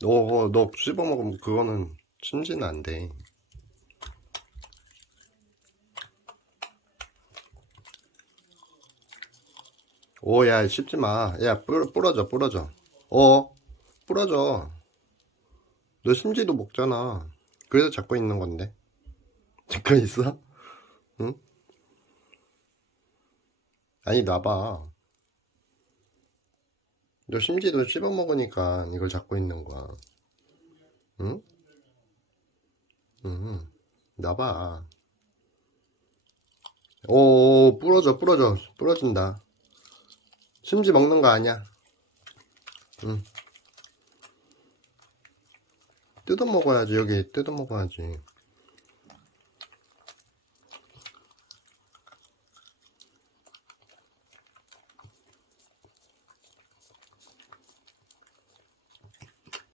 너, 너 씹어먹으면 그거는 심지는 안 돼. 오, 야, 씹지 마. 야, 뿌, 부러져, 부러져. 어, 부러져. 너 심지도 먹잖아. 그래서 잡고 있는 건데. 잡고 있어? 응? 아니, 놔봐. 너 심지도 씹어 먹으니까 이걸 잡고 있는 거야. 응? 응. 놔봐. 오, 부러져, 부러져. 부러진다. 심지 먹는 거 아니야. 응. 뜯어 먹어야지, 여기 뜯어 먹어야지.